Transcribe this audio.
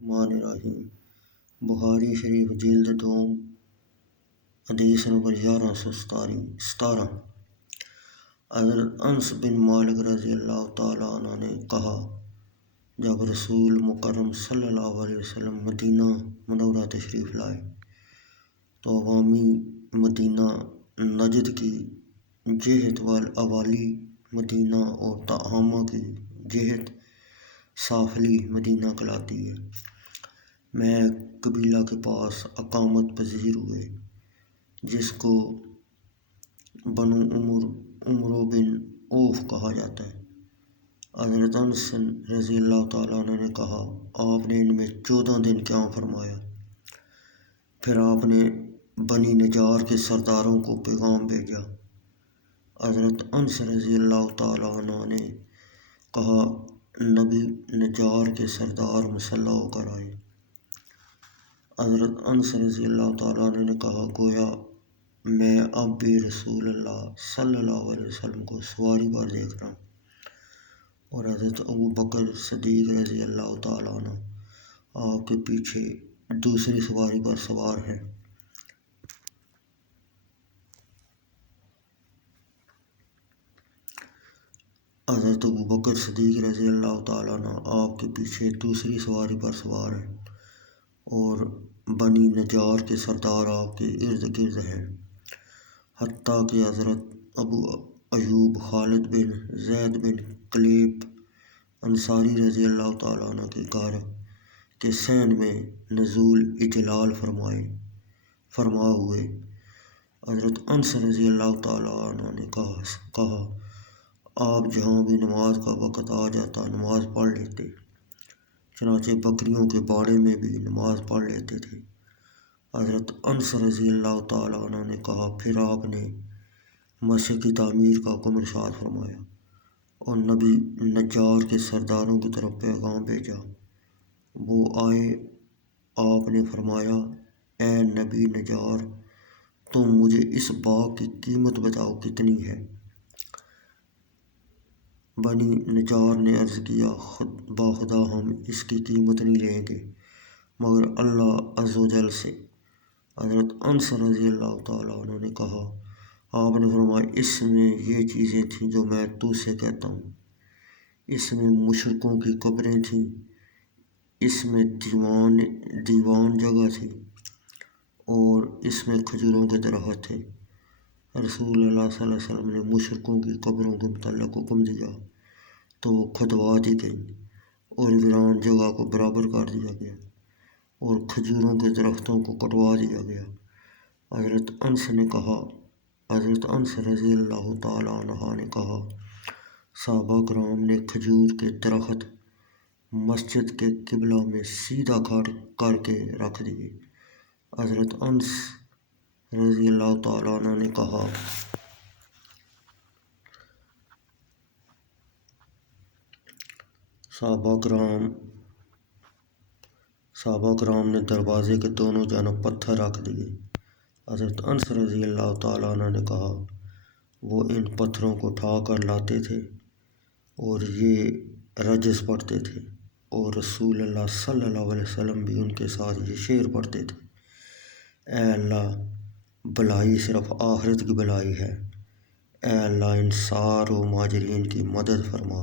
الرحمن الرحیم۔ بخاری شریف جلد دوم حدیث نمبر 1117۔ حضرت انس بن مالک رضی اللہ تعالیٰ عنہ نے کہا، جب رسول مکرم صلی اللہ علیہ وسلم مدینہ منورہ تشریف لائے تو عوامی مدینہ نجد کی جہت والاوالی مدینہ اور تہامہ کی جہت سافلی مدینہ کہلاتی ہے میں قبیلہ کے پاس اقامت پذیر ہوئے جس کو بنو عمرو بن اوف کہا جاتا ہے۔ حضرت انس رضی اللہ تعالیٰ عنہ نے کہا، آپ نے ان میں 14 دن قیام فرمایا، پھر آپ نے بنی نجار کے سرداروں کو پیغام بھیجا۔ حضرت انس رضی اللہ تعالیٰ عنہ نے کہا، نبی نجار کے سردار مسلح ہو کر آئے۔ حضرت انس رضی اللہ تعالیٰ عنہ نے کہا، گویا میں اب بھی رسول اللہ صلی اللہ علیہ وسلم کو سواری پر دیکھ رہا ہوں، اور حضرت ابو بکر صدیق رضی اللہ تعالیٰ عنہ آپ کے پیچھے دوسری سواری پر سوار ہیں۔ حضرت ابو بکر صدیق رضی اللہ تعالیٰ عنہ آپ کے پیچھے دوسری سواری پر سوار ہیں، اور بنی نجار کے سردار آپ کے ارد گرد ہیں، حتیٰ کہ حضرت ابو ایوب خالد بن زید بن کلیب انصاری رضی اللہ تعالیٰ عنہ کے گھر کے صحن میں نزول اجلال فرما ہوئے۔ حضرت انس رضی اللہ تعالیٰ عنہ نے کہا، آپ جہاں بھی نماز کا وقت آ جاتا نماز پڑھ لیتے، چنانچہ بکریوں کے باڑے میں بھی نماز پڑھ لیتے تھے۔ حضرت انس رضی اللہ تعالیٰ عنہ نے کہا، پھر آپ نے مسجد کی تعمیر کا حکم ارشاد فرمایا اور نبی نجار کے سرداروں کی طرف پیغام بھیجا۔ وہ آئے، آپ نے فرمایا، اے نبی نجار، تم مجھے اس باغ کی قیمت بتاؤ کتنی ہے؟ بنی نجار نے عرض کیا، باخدا ہم اس کی قیمت نہیں لیں گے مگر اللہ عز و جل سے۔ حضرت انس رضی اللہ تعالیٰ عنہ نے کہا، آپ نے فرمایا، اس میں یہ چیزیں تھیں جو میں تو سے کہتا ہوں، اس میں مشرکوں کی قبریں تھیں، اس میں دیوان جگہ تھی، اور اس میں کھجوروں کے درخت تھے۔ رسول اللہ صلی اللہ علیہ وسلم نے مشرکوں کی قبروں کے متعلق حکم دیا تو وہ کھدوا دی گئیں اور ویران جگہ کو برابر کر دیا گیا اور کھجوروں کے درختوں کو کٹوا دیا گیا۔ حضرت انس رضی اللہ تعالیٰ عنہ نے کہا، صحابہ کرام نے کھجور کے درخت مسجد کے قبلہ میں سیدھا کر کے رکھ دیے۔ حضرت انس رضی اللہ تعالیٰ عنہ نے کہا، صحابہ کرام نے دروازے کے دونوں جانب پتھر رکھ دیے۔ حضرت انس رضی اللہ تعالیٰ عنہ نے کہا، وہ ان پتھروں کو اٹھا کر لاتے تھے اور یہ رجز پڑھتے تھے، اور رسول اللہ صلی اللہ علیہ وسلم بھی ان کے ساتھ یہ شعر پڑھتے تھے، اے اللہ، بھلائی صرف آخرت کی بھلائی ہے، اے اللہ انصار و مہاجرین کی مدد فرما۔